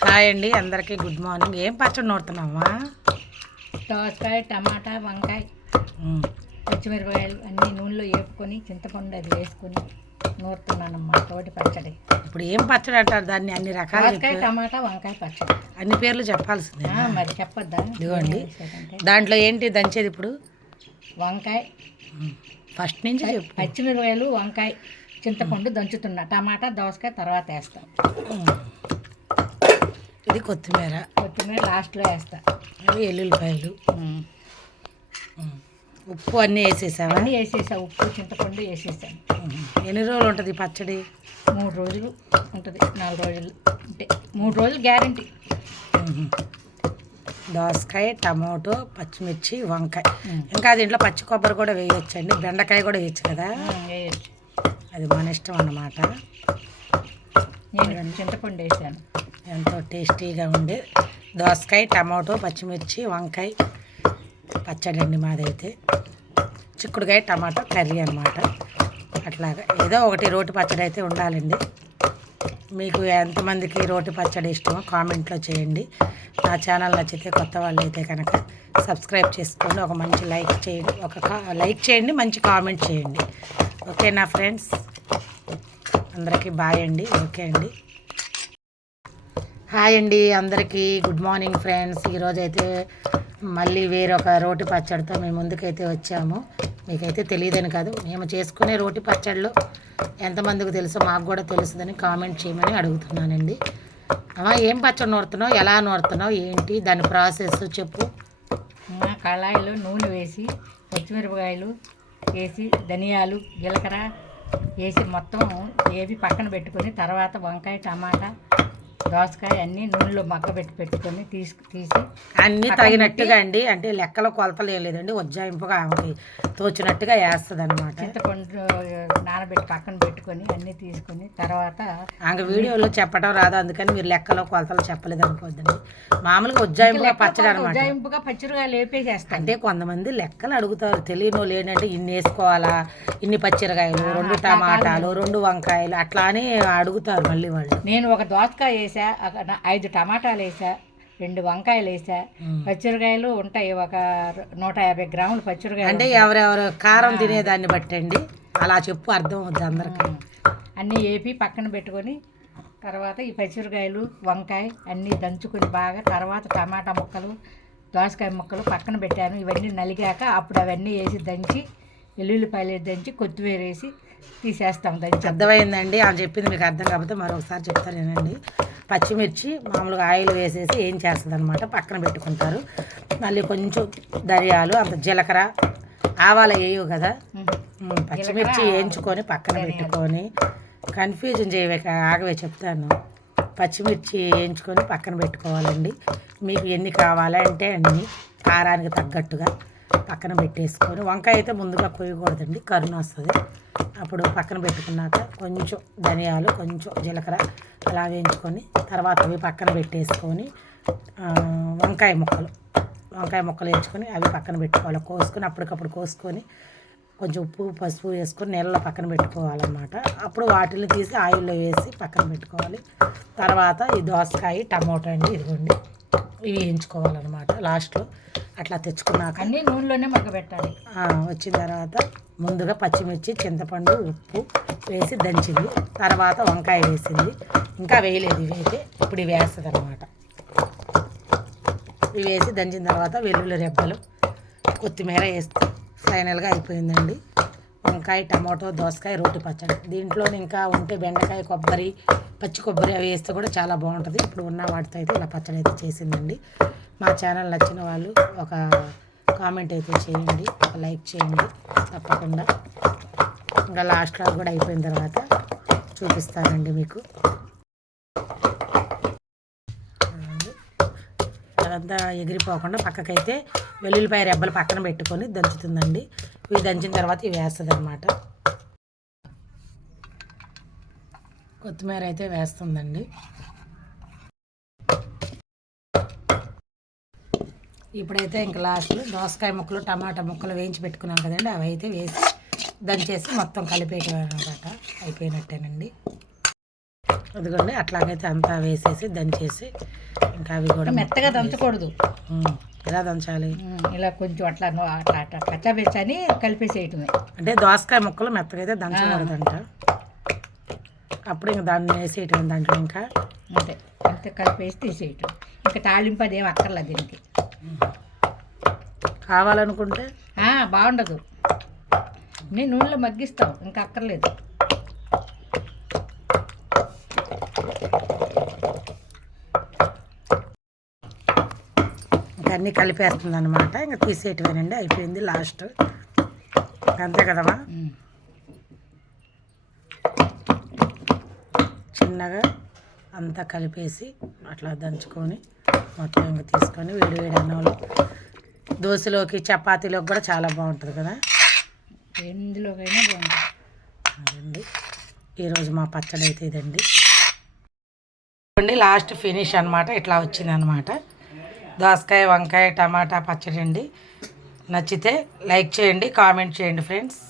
Hi అండి, అందరికీ good morning. ఏం పచ్చడి నూరుతున్నావా? దోసకాయ, టమాటా, వంకాయ, పచ్చిమిరపకాయలు అన్నీ నూనెలో వేపుకొని చింతపండు అది వేసుకొని నూరుతున్నానమ్మా. తోటి పచ్చడి. ఇప్పుడు ఏం పచ్చడి అంటారు దాన్ని? అన్ని రకాలు దోసకాయ, టమాటా, వంకాయ పచ్చడి. అన్ని పేర్లు చెప్పాల్సిందే. మరి చెప్పొద్దా? ఇదిగోండి, దాంట్లో ఏంటి దంచేది ఇప్పుడు? వంకాయ ఫస్ట్ నుంచి చెప్పు. పచ్చిమిరపకాయలు, వంకాయ, చింతపండు దంచుతున్నా. టమాటా, దోసకాయ తర్వాత వేస్తా. ఇది కొత్తిమీర లాస్ట్లో వేస్తా. ఇది ఎల్లుల్లిపాయలు, ఉప్పు అన్నీ వేసేసావా? అన్నీ వేసేసా. ఉప్పు, చింతపండు వేసేసాను. ఎన్ని రోజులు ఉంటుంది పచ్చడి? 3 రోజులు ఉంటుంది. 4 రోజులు అంటే 3 రోజులు గ్యారంటీ. దోసకాయ, టమాటో, పచ్చిమిర్చి, వంకాయ, ఇంకా దీంట్లో పచ్చి కొబ్బరి కూడా వేయొచ్చండి. బెండకాయ కూడా వేయచ్చు కదా, వేయచ్చు. అది మన ఇష్టం అన్నమాట. నేను చింతపండు వేసాను. ఎంతో టేస్టీగా ఉండే దోసకాయ, టమాటో, పచ్చిమిర్చి, వంకాయ పచ్చడి అండి మాదైతే. చిక్కుడుకాయ, టమాటో కర్రీ అన్నమాట. అట్లాగా ఏదో ఒకటి రోటి పచ్చడి అయితే ఉండాలండి. మీకు ఎంతమందికి రోటి పచ్చడి ఇష్టమో కామెంట్లో చేయండి. నా ఛానల్ నచ్చితే కొత్త వాళ్ళు అయితే కనుక సబ్స్క్రైబ్ చేసుకోండి. ఒక మంచి లైక్ చేయండి, లైక్ చేయండి, మంచి కామెంట్ చేయండి. ఓకేనా ఫ్రెండ్స్? అందరికీ బాయ్ అండి. ఓకే అండి, హాయ్ అండి అందరికీ గుడ్ మార్నింగ్ ఫ్రెండ్స్. ఈరోజైతే మళ్ళీ వేరొక రోటి పచ్చడితో మేము ముందుకైతే వచ్చాము. మీకైతే తెలియదని కాదు, మేము చేసుకునే రోటి పచ్చళ్ళు ఎంతమందికి తెలుసో మాకు కూడా తెలుస్తుందని కామెంట్ చేయమని అడుగుతున్నానండి. అమ్మా, ఏం పచ్చడి నూరుతున్నావు, ఎలా నూరుతున్నావు, ఏంటి దాని ప్రాసెస్ చెప్పు. కళాయిలో నూనె వేసి పచ్చిమిరపకాయలు వేసి ధనియాలు, జీలకర్ర వేసి మొత్తం వేసి పక్కన పెట్టుకొని తర్వాత వంకాయ, టమాటా, దోసకాయ అన్నీ నూనెలో పెట్టుకొని తీసి అన్నీ తగినట్టుగా అండి. అంటే లెక్కలో కొలతలు ఏం లేదండి, ఉజ్జాయింపుగా ఆమెకి తోచినట్టుగా వేస్తుంది అనమాట. చింతపండు నానబెట్టి పక్కన పెట్టుకొని అన్నీ తీసుకొని తర్వాత ఆమె వీడియోలో చెప్పడం రాదు, అందుకని మీరు లెక్కలో కొలతలు చెప్పలేదు అనుకోద్దండి. మామూలుగా ఉజ్జాయింపుగా పచ్చడి అనమాట. ఉజ్జాయింపుగా పచ్చిమిరకాయ లేపేసేస్తాను. అంటే కొంతమంది లెక్కలు అడుగుతారు, తెలియని వాళ్ళు ఏంటంటే ఇన్ని వేసుకోవాలా, ఇన్ని పచ్చిమిరకాయలు, 2 టమాటాలు, 2 వంకాయలు అట్లా అని అడుగుతారు మళ్ళీ వాళ్ళు. నేను ఒక దోసకాయ వేసా, 5 టమాటాలు వేసా, 2 వంకాయలు వేసా. పచ్చిమిరకాయలు ఉంటాయి ఒక 150 గ్రాములు పచ్చిమిరకాయలు. అంటే ఎవరెవరు కారం తినేదాన్ని బట్టండి, అలా చెప్పు, అర్థం అవుతుంది అందరికీ. అన్నీ వేపి పక్కన పెట్టుకొని తర్వాత ఈ పచ్చిమిరకాయలు, వంకాయ అన్నీ దంచుకొని బాగా, తర్వాత టమాటా ముక్కలు, దోసకాయ ముక్కలు పక్కన పెట్టాను. ఇవన్నీ నలిగాక అప్పుడు అవన్నీ వేసి దంచి, వెల్లుల్లిపాయలు దంచి, కొత్తిమీర వేసి తీసేస్తాం. దంచి అర్థమైందండి. ఆమె చెప్పింది మీకు అర్థం కాకపోతే మరొకసారి చెప్తాను నేనండి. పచ్చిమిర్చి మామూలుగా ఆయిల్ వేసేసి ఏం చేస్తుంది అనమాట, పక్కన పెట్టుకుంటారు. మళ్ళీ కొంచెం ధనియాలు, అంత జీలకర్ర, ఆవాలు వేయవు కదా, పచ్చిమిర్చి వేయించుకొని పక్కన పెట్టుకొని, కన్ఫ్యూజన్ చేయవేక ఆగవే చెప్తాను. పచ్చిమిర్చి వేయించుకొని పక్కన పెట్టుకోవాలండి. మీకు ఎన్ని కావాలంటే అన్ని కారానికి తగ్గట్టుగా పక్కన పెట్టేసుకొని, వంకాయ అయితే ముందుగా కొయ్యకూడదండి, కరుణ వస్తుంది. అప్పుడు పక్కన పెట్టుకున్నాక కొంచెం ధనియాలు, కొంచెం జీలకర్ర అలా వేయించుకొని తర్వాత అవి పక్కన పెట్టేసుకొని, వంకాయ ముక్కలు వేయించుకొని అవి పక్కన పెట్టుకోవాలి. కోసుకొని అప్పటికప్పుడు కోసుకొని కొంచెం ఉప్పు, పసుపు వేసుకొని నీళ్ళలో పక్కన పెట్టుకోవాలన్నమాట. అప్పుడు వాటిని తీసి ఆయిల్లో వేసి పక్కన పెట్టుకోవాలి. తర్వాత ఈ దోసకాయ, టమోటా అండి, ఇదిగోండి, ఇవి వేయించుకోవాలన్నమాట. లాస్ట్లో అట్లా తెచ్చుకున్నాక అన్నీ నూనెలోనే మగ్గబెట్టాలి. వచ్చిన తర్వాత ముందుగా పచ్చిమిర్చి, చింతపండు, ఉప్పు వేసి దంచింది. తర్వాత వంకాయ వేసింది, ఇంకా వేయలేదు. ఇవి అయితే ఇప్పుడు ఇవి వేస్తుంది అనమాట. ఇవి వేసి దంచిన తర్వాత వెల్లుల్లి రెబ్బలు, కొత్తిమీర వేస్తే ఫైనల్గా అయిపోయిందండి వంకాయ, టమాటో, దోసకాయ రోటి పచ్చడి. దీంట్లో ఇంకా ఉంటే బెండకాయ, కొబ్బరి, పచ్చి కొబ్బరి అవి వేస్తే కూడా చాలా బాగుంటుంది. ఇప్పుడు ఉన్న వాటితో అయితే ఇలా పచ్చడి అయితే చేసిందండి. మా ఛానల్ నచ్చిన వాళ్ళు ఒక కామెంట్ అయితే చేయండి, ఒక లైక్ చేయండి తప్పకుండా. ఇంకా లాస్ట్లో కూడా అయిపోయిన తర్వాత చూపిస్తానండి మీకు. అదంతా ఎగిరిపోకుండా పక్కకైతే వెల్లుల్లిపాయ రెబ్బలు పక్కన పెట్టుకొని దంచుతుందండి. ఇవి దంచిన తర్వాత ఇవి వేస్తుంది అనమాట. కొత్తిమీర అయితే వేస్తుందండి. ఇప్పుడైతే ఇంకా లాస్ట్లో దోసకాయ ముక్కలు, టమాటా ముక్కలు వేయించి పెట్టుకున్నాం కదండి, అవి అయితే వేసి దంచేసి మొత్తం కలిపేయటం అనమాట. అయిపోయినట్టేనండి. అదిగోండి అట్లాగైతే అంతా వేసేసి దంచేసి ఇంకా అవి కూడా మెత్తగా దంచకూడదు, ఎలా దంచాలి? ఇలా కొంచెం అట్లా అట్లా అట్లా కచ్చబెచ్చని కలిపేసేయటమే. అంటే దోసకాయ ముక్కలు మెత్తగా అయితే దంచకూడదంట. అప్పుడు ఇంకా దాన్ని వేసేయటం దాంట్లో ఇంకా అంతే అంతే కలిపేసి తీసేయటం. ఇంకా తాళింపు అదేం అక్కర్లేదు దీనికి. కావాలనుకుంటే బాగుండదు, నేను నూనెలో మగ్గిస్తావు, ఇంకా అక్కర్లేదు. ఇంకా అన్నీ కలిపేస్తుంది అనమాట. ఇంకా తీసేయటమేనండి, అయిపోయింది లాస్ట్. అంతే కదమ్మా. చిన్నగా అంతా కలిపేసి అట్లా దంచుకొని మొత్తం ఇంకా తీసుకొని వేడి వేడి అన్నంలో దోశలోకి చపాతీలోకి కూడా చాలా బాగుంటుంది కదా. ఎందులోకైనా బాగుంటుంది. అదండి ఈరోజు మా పచ్చడి అయితే ఇదండి. లాస్ట్ ఫినిష్ అనమాట. ఇట్లా వచ్చింది అనమాట దోసకాయ వంకాయ టమాటా పచ్చడి అండి. నచ్చితే లైక్ చేయండి, కామెంట్ చేయండి ఫ్రెండ్స్.